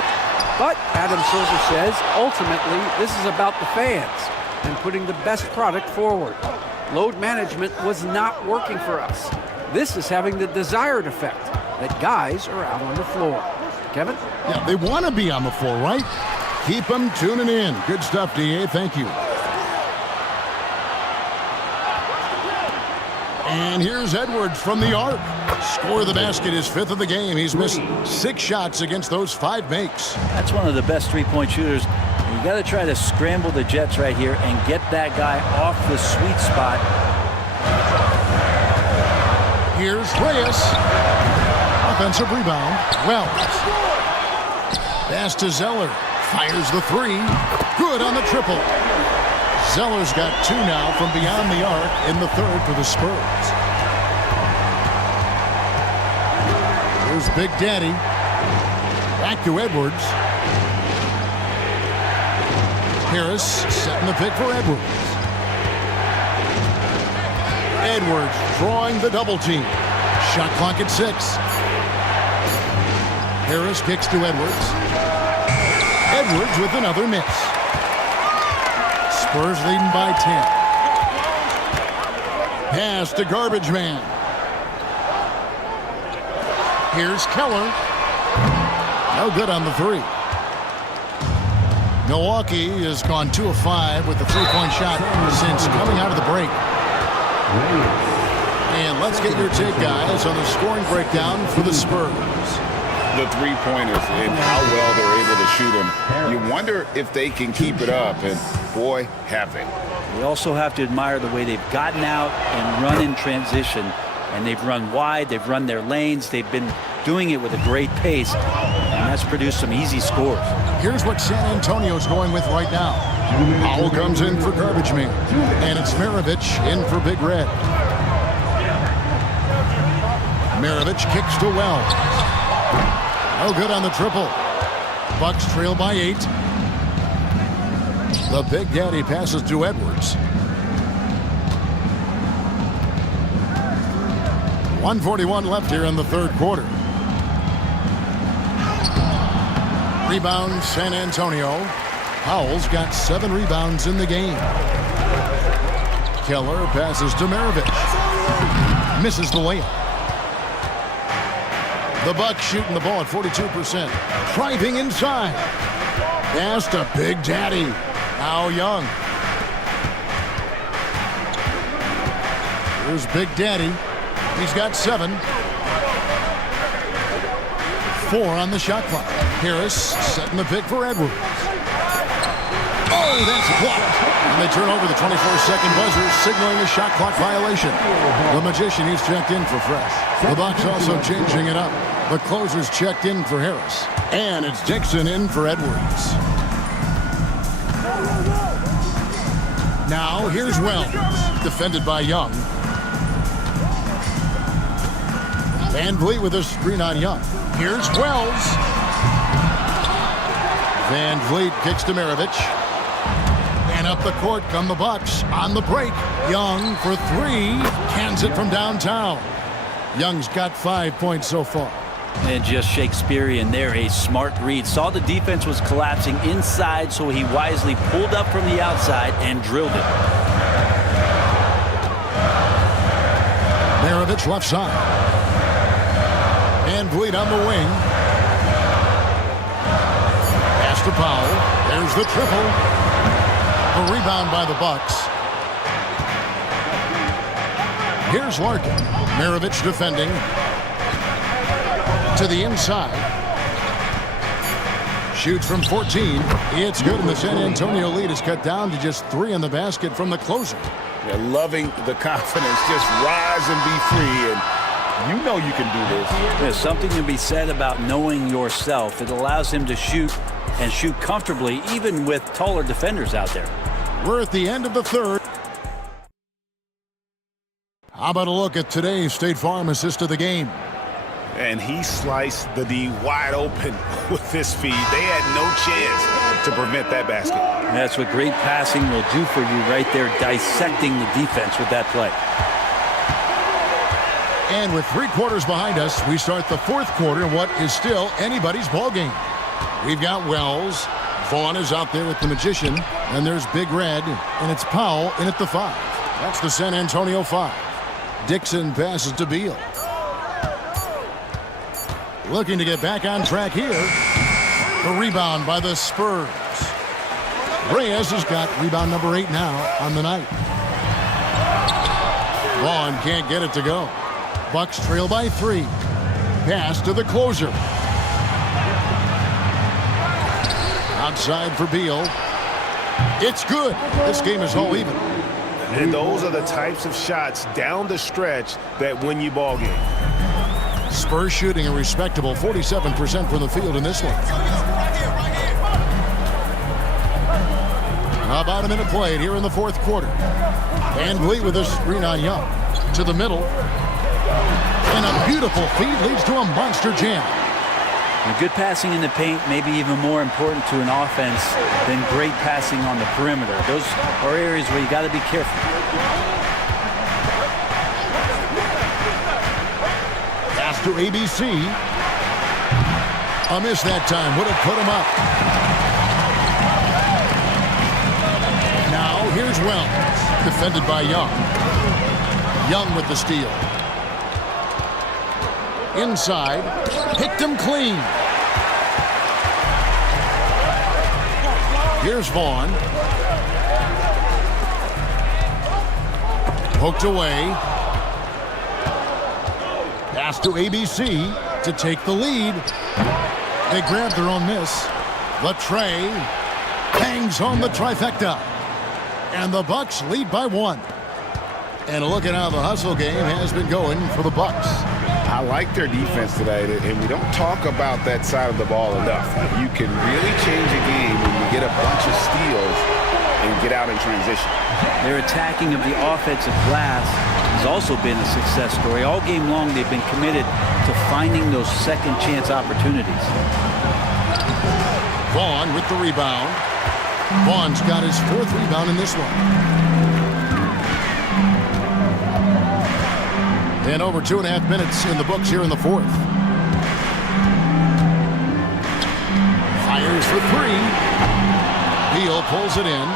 But Adam Silver says, ultimately, this is about the fans and putting the best product forward. Load management was not working for us. This is having the desired effect, that guys are out on the floor. Kevin? Yeah, they want to be on the floor, right? Keep them tuning in. Good stuff, DA. Thank you. And here's Edwards from the arc. Score of the basket, his 5th of the game. He's missed 6 shots against those 5 makes. That's one of the best three-point shooters. You got to try to scramble the Jets right here and get that guy off the sweet spot. Here's Reyes. Offensive rebound. Wells. Pass to Zeller. Fires the 3. Good on the triple. Zeller's got 2 now from beyond the arc in the 3rd for the Spurs. Here's Big Daddy. Back to Edwards. Harris setting the pick for Edwards. Edwards drawing the double team. Shot clock at 6. Harris kicks to Edwards. Edwards with another miss. Spurs leading by 10. Pass to Garbage Man. Here's Keller. No good on the 3. Milwaukee has gone 2 of 5 with the 3-point shot since coming out of the break. And let's get your take, guys, on the scoring breakdown for the Spurs. The three-pointers and how well they're able to shoot them. You wonder if they can keep it up, and boy, have they. We also have to admire the way they've gotten out and run in transition. And they've run wide, they've run their lanes, they've been doing it with a great pace, and that's produced some easy scores. Here's what San Antonio's going with right now. Powell comes in for Garbage Man, and it's Maravich in for Big Red. Maravich kicks to Wells. No good on the triple. Bucks trail by 8. The Big Daddy passes to Edwards. 1:41 left here in the third quarter. Rebound, San Antonio. Powell's got 7 rebounds in the game. Keller passes to Maravich. Misses the layup. The Bucks shooting the ball at 42%. Driving inside. Pass to Big Daddy. Now Young. Here's Big Daddy. He's got 7. 4 on the shot clock. Harris setting the pick for Edwards. Oh, that's blocked. And they turn over the 24-second buzzer, signaling a shot clock violation. The Magician, he's checked in for Fresh. The Bucks also changing it up. The closer's checked in for Harris. And it's Dixon in for Edwards. Now, here's Wells. Defended by Young. Van Vliet with a screen on Young. Here's Wells. Van Vliet kicks to Maravich. And up the court come the Bucks on the break. Young for 3. Cans it from downtown. Young's got 5 points so far. And just Shakespearean there, a smart read. Saw the defense was collapsing inside, so he wisely pulled up from the outside and drilled it. Maravich left side. Van Vliet on the wing. Pass to Powell. There's the triple. A rebound by the Bucks. Here's Larkin. Maravich defending. To the inside. Shoots from 14. It's good, and the San Antonio lead is cut down to just 3 in the basket from the closer. They're loving the confidence. Just rise and be free, and you know you can do this. There's something to be said about knowing yourself. It allows him to shoot and shoot comfortably, even with taller defenders out there. We're at the end of the third. How about a look at today's State Farm assist of the game? And he sliced the D wide open with his feet. They had no chance to prevent that basket. That's what great passing will do for you right there, dissecting the defense with that play. And with 3 quarters behind us, we start the fourth quarter in what is still anybody's ball game. We've got Wells. Vaughn is out there with the Magician. And there's Big Red. And it's Powell in at the 5. That's the San Antonio 5. Dixon passes to Beal. Looking to get back on track here. The rebound by the Spurs. Reyes has got rebound number 8 now on the night. Vaughn can't get it to go. Bucks trail by 3. Pass to the closer. Outside for Beal. It's good. This game is all even. And those are the types of shots down the stretch that win you ball game. Spurs shooting a respectable 47% from the field in this one. About a minute played here in the fourth quarter. Van Vliet with a screen on Young. To the middle. And a beautiful feed leads to a monster jam. And good passing in the paint may be even more important to an offense than great passing on the perimeter. Those are areas where you got to be careful. Pass to ABC. A miss that time would have put him up. Now here's Wells, defended by Young. Young with the steal. Inside, picked him clean. Here's Vaughn. Poked away. Pass to ABC to take the lead. They grab their own miss. Latre hangs home the trifecta. And the Bucks lead by 1. And look at how the hustle game has been going for the Bucks. I like their defense today, and we don't talk about that side of the ball enough. You can really change a game when you get a bunch of steals and get out in transition. Their attacking of the offensive glass has also been a success story. All game long, they've been committed to finding those second chance opportunities. Vaughn with the rebound. Vaughn's got his 4th rebound in this one. And over 2.5 minutes in the books here in the fourth. Fires for three. Beal pulls it in.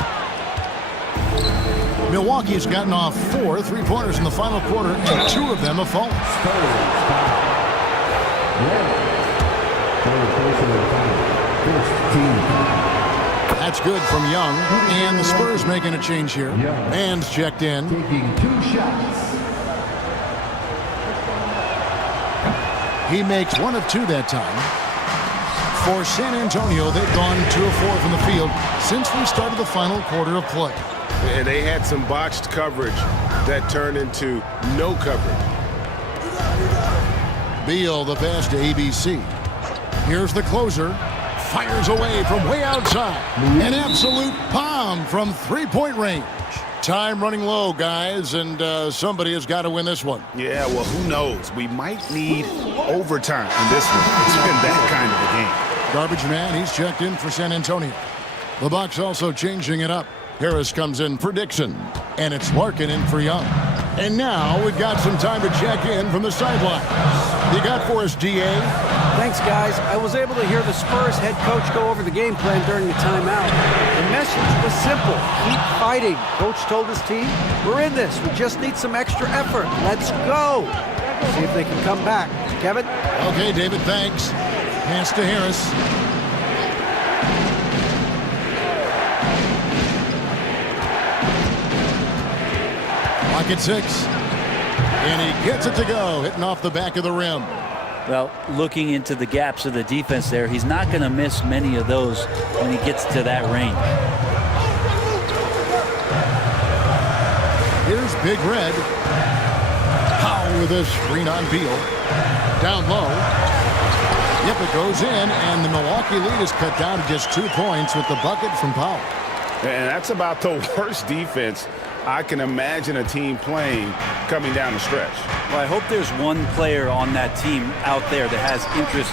Milwaukee's gotten off 4 3-pointers in the final quarter, and 2 of them have fallen. That's good from Young, and the Spurs making a change here. Man's checked in. Taking 2 shots. He makes 1 of 2 that time. For San Antonio, they've gone 2 of 4 from the field since we started the final quarter of play. And they had some botched coverage that turned into no coverage. Beal, the pass to ABC. Here's the closer. Fires away from way outside. An absolute bomb from 3-point range. Time running low, guys, and somebody has got to win this one. Yeah, well, who knows? We might need overtime in this one. It's been that kind of a game. Garbage man, he's checked in for San Antonio. The Bucks also changing it up. Harris comes in for Dixon, and it's Larkin in for Young. And now we've got some time to check in from the sideline. You got for us, DA? Thanks, guys. I was able to hear the Spurs head coach go over the game plan during the timeout. The message was simple. Keep fighting. Coach told his team, we're in this. We just need some extra effort. Let's go. See if they can come back. Kevin? Okay, David, thanks. Pass to Harris. Clock at 6. And he gets it to go, hitting off the back of the rim. Well, looking into the gaps of the defense there, he's not going to miss many of those when he gets to that range. Here's Big Red. Powell with a screen on Beal. Down low. Yep, it goes in, and the Milwaukee lead is cut down to just 2 points with the bucket from Powell. And that's about the worst defense I can imagine a team playing coming down the stretch. Well, I hope there's one player on that team out there that has interest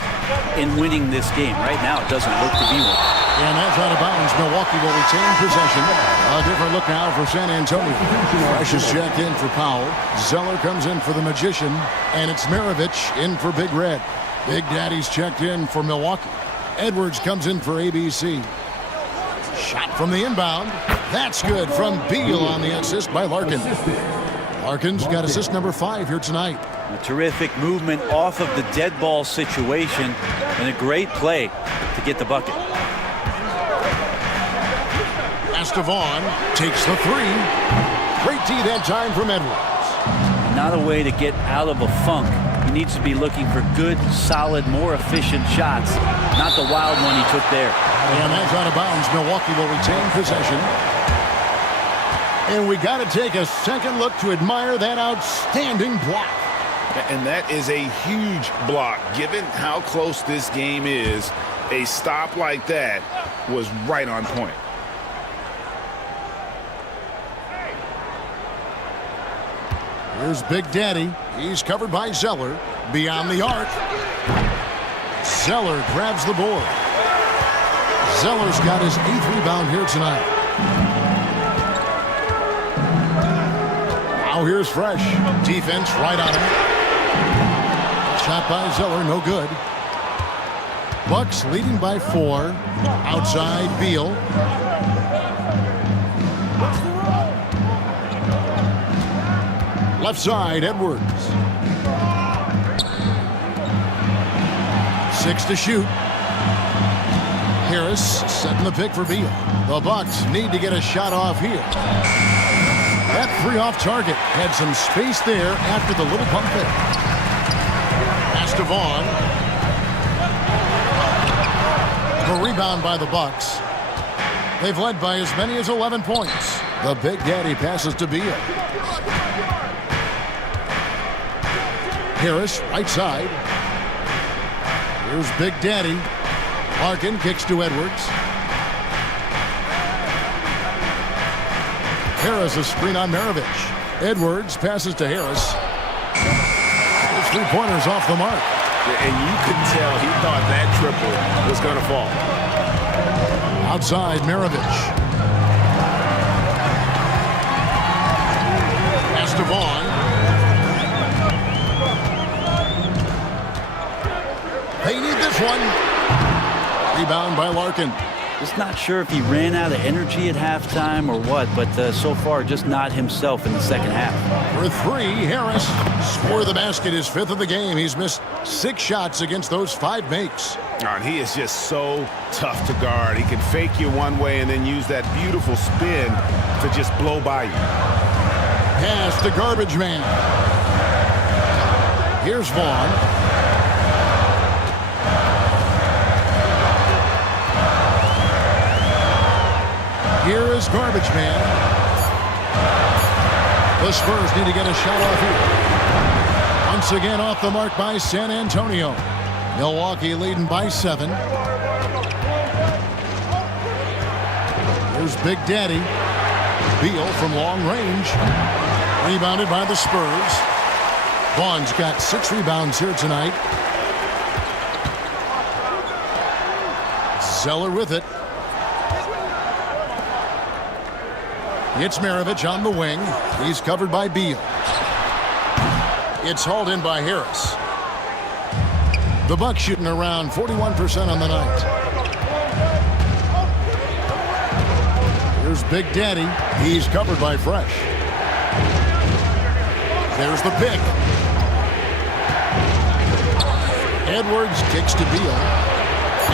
in winning this game. Right now, it doesn't look to be one. And that's out of bounds. Milwaukee will retain possession. A different look now for San Antonio. Fresh is checked in for Powell. Zeller comes in for the Magician. And it's Maravich in for Big Red. Big Daddy's checked in for Milwaukee. Edwards comes in for ABC. Shot from the inbound. That's good from Beal on the assist by Larkin. Larkin's got assist number 5 here tonight. A terrific movement off of the dead ball situation and a great play to get the bucket. Estevan takes the 3. Great D that time from Edwards. Not a way to get out of a funk. He needs to be looking for good, solid, more efficient shots, not the wild one he took there. And that's out of bounds. Milwaukee will retain possession. And we got to take a second look to admire that outstanding block. And that is a huge block. Given how close this game is, a stop like that was right on point. Here's Big Daddy. He's covered by Zeller. Beyond the arc. Zeller grabs the board. Zeller's got his 8th rebound here tonight. Now here's Fresh. Defense right on him. Shot by Zeller, no good. Bucks leading by 4. Outside Beal. Left side, Edwards. 6 to shoot. Harris setting the pick for Beal. The Bucks need to get a shot off here. That 3 off target had some space there after the little pump fake. Estevan. A rebound by the Bucks. They've led by as many as 11 points. The Big Daddy passes to Beal. Harris, right side. Here's Big Daddy. Larkin kicks to Edwards. Harris a screen on Maravich. Edwards passes to Harris. His 3-pointers off the mark. And you could tell he thought that triple was going to fall. Outside, Maravich. Estevan. one. Rebound by Larkin. Just not sure if he ran out of energy at halftime or what, but so far just not himself in the second half. For three, Harris scored the basket, his fifth of the game. He's missed 6 shots against those 5 makes. And he is just so tough to guard. He can fake you one way and then use that beautiful spin to just blow by you. Pass the garbage man. Here's Vaughn. Here is garbage man. The Spurs need to get a shot off here. Once again off the mark by San Antonio. Milwaukee leading by 7. Here's Big Daddy. Beal from long range. Rebounded by the Spurs. Vaughn's got 6 rebounds here tonight. Zeller with it. It's Maravich on the wing. He's covered by Beal. It's hauled in by Harris. The Bucks shooting around 41% on the night. Here's Big Daddy. He's covered by Fresh. There's the pick. Edwards kicks to Beal.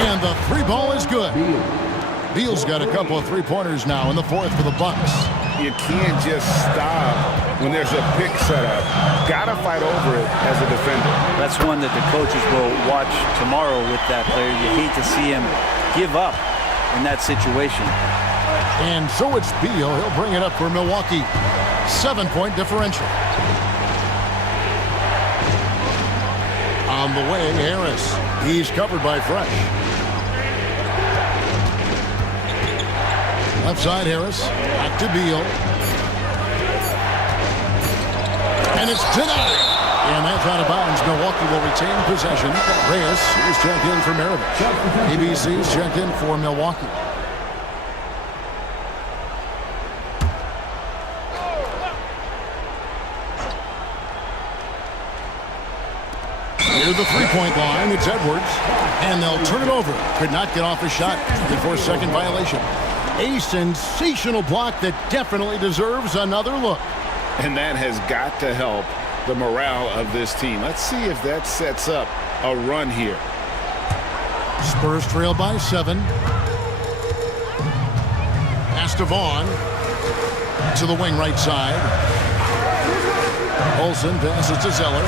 And the 3-ball is good. Beal's got a couple of 3-pointers now in the 4th for the Bucks. You can't just stop when there's a pick set up. Gotta fight over it as a defender. That's one that the coaches will watch tomorrow with that player. You hate to see him give up in that situation. And so it's Beal. He'll bring it up for Milwaukee. 7-point differential. On the way, Harris. He's covered by Fresh. Left side, Harris. Back to Beal. And it's denied. And that's out of bounds. Milwaukee will retain possession. Reyes is checked in for Maravich. ABC's checked in for Milwaukee. Near the 3-point line, it's Edwards. And they'll turn it over. Could not get off a shot before second violation. A sensational block that definitely deserves another look. And that has got to help the morale of this team. Let's see if that sets up a run here. Spurs trail by 7. Pass to Vaughn. To the wing right side. Olsen passes to Zeller.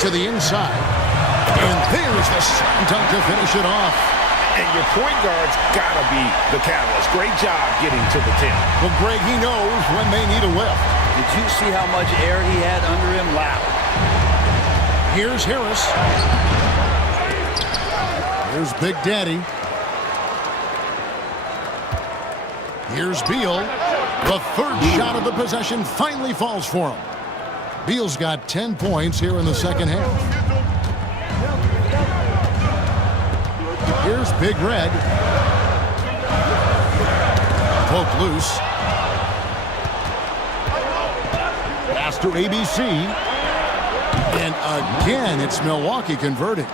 To the inside. And there's the slam dunk to finish it off. And your point guard's got to be the catalyst. Great job getting to the 10. Well, Greg, he knows when they need a lift. Did you see how much air he had under him? Wow. Here's Harris. Here's Big Daddy. Here's Beal. The 3rd shot of the possession finally falls for him. Beal's got 10 points here in the second half. Here's Big Red. Poke loose. Pass to ABC. And again, it's Milwaukee converting.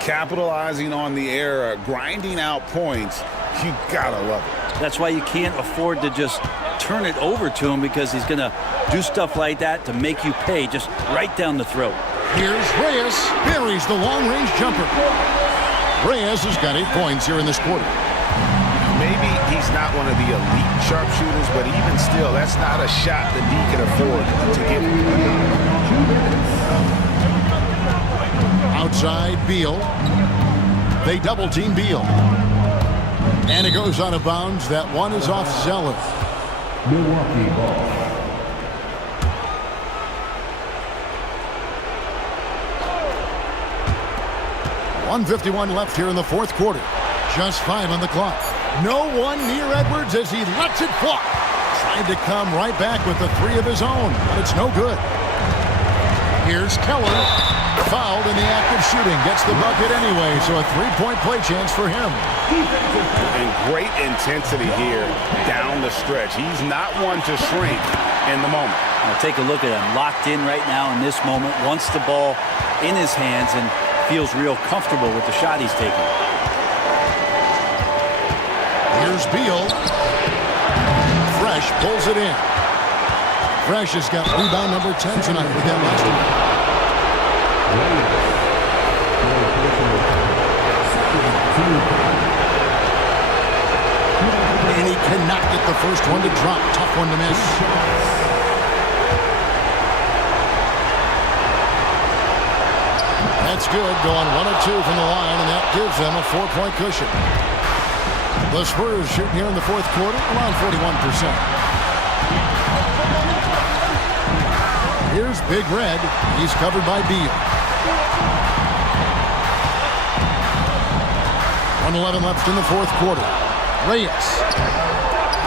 Capitalizing on the error, grinding out points. You gotta love it. That's why you can't afford to just turn it over to him, because he's going to do stuff like that to make you pay just right down the throat. Here's Reyes. Buries the long-range jumper. Reyes has got 8 points here in this quarter. Maybe he's not one of the elite sharpshooters, but even still, that's not a shot that he can afford to give. Outside, Beal. They double-team Beal. And it goes out of bounds. That one is off Zeller. Milwaukee ball. .151 left here in the 4th quarter. Just 5 on the clock. No one near Edwards as he lets it fly. Tried to come right back with the 3 of his own, but it's no good. Here's Keller. Fouled in the act of shooting. Gets the bucket anyway, so a 3-point play chance for him. And great intensity here down the stretch. He's not one to shrink in the moment. Now take a look at him. Locked in right now in this moment. Wants the ball in his hands, and feels real comfortable with the shot he's taking. Here's Beal. Fresh pulls it in. Fresh has got rebound number 10 tonight with that last one. And he cannot get the first one to drop. Tough one to miss. That's good. Going 1 of 2 from the line, and that gives them a 4-point cushion. The Spurs shooting here in the fourth quarter around 41%. Here's Big Red. He's covered by Beal. 1:11 left in the fourth quarter. Reyes.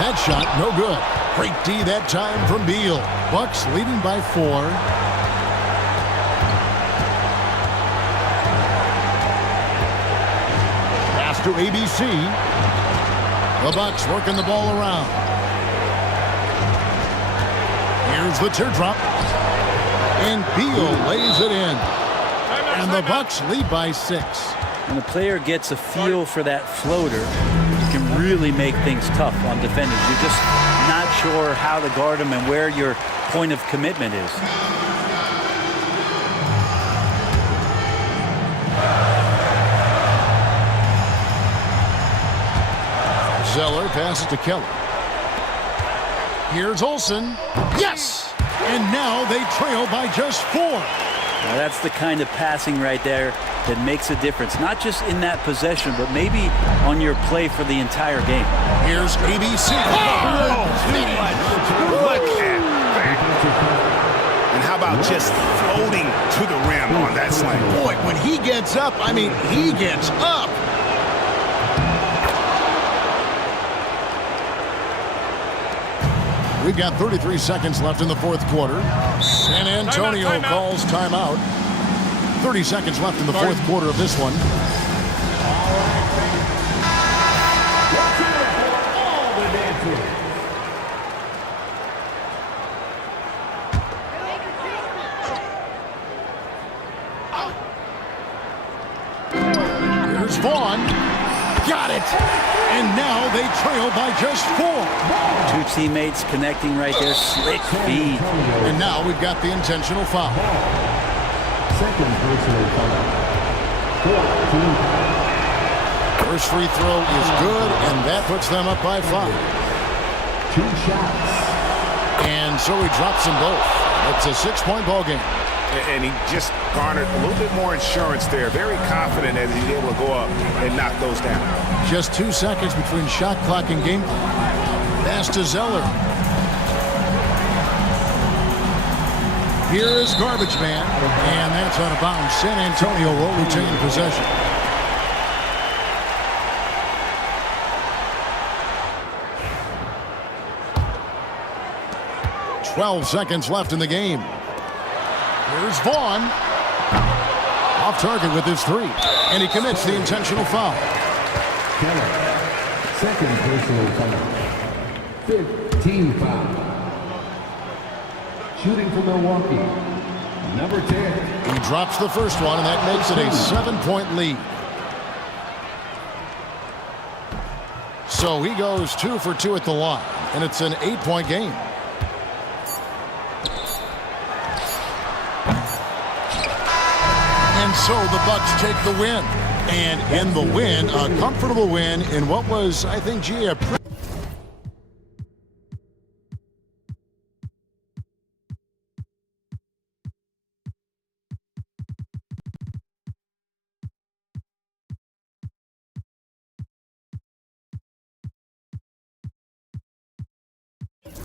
That shot, no good. Great D that time from Beal. Bucks leading by 4. Pass to ABC. The Bucks working the ball around. Here's the teardrop. And Beal lays it in. And the Bucks lead by 6. When a player gets a feel for that floater, you can really make things tough on defenders. You're just not sure how to guard them and where your point of commitment is. Zeller passes to Keller. Here's Olsen. Yes! And now they trail by just 4. Now that's the kind of passing right there that makes a difference. Not just in that possession, but maybe on your play for the entire game. Here's ABC. Oh, too much. Look at that. And how about just floating to the rim on that slam? Boy, when he gets up, I mean, he gets up. We've got 33 seconds left in the fourth quarter. San Antonio calls timeout. 30 seconds left in the fourth quarter of this one. Here's Vaughn. Got it. And now they trail by just 4. 2 teammates connecting right there. Slick feed. And now we've got the intentional foul. Second personal foul. 14. First free throw is good, and that puts them up by 5. 2 shots. And so he drops them both. It's a 6-point ball game. And he just garnered a little bit more insurance there. Very confident as he's able to go up and knock those down. Just 2 seconds between shot clock and game clock. Pass to Zeller. Here is Garbage Man. And that's out of bounds. San Antonio will retain possession. .12 seconds left in the game. Here's Vaughn. Off target with his 3. And he commits the intentional foul. Keller. Second personal foul. 15 foul. Shooting for Milwaukee. Number 10. He drops the first one, and that makes it a 7-point lead. So he goes 2 for 2 at the line, and it's an 8-point game. And so the Bucks take the win. And in the win, a comfortable win in what was, I think, a pretty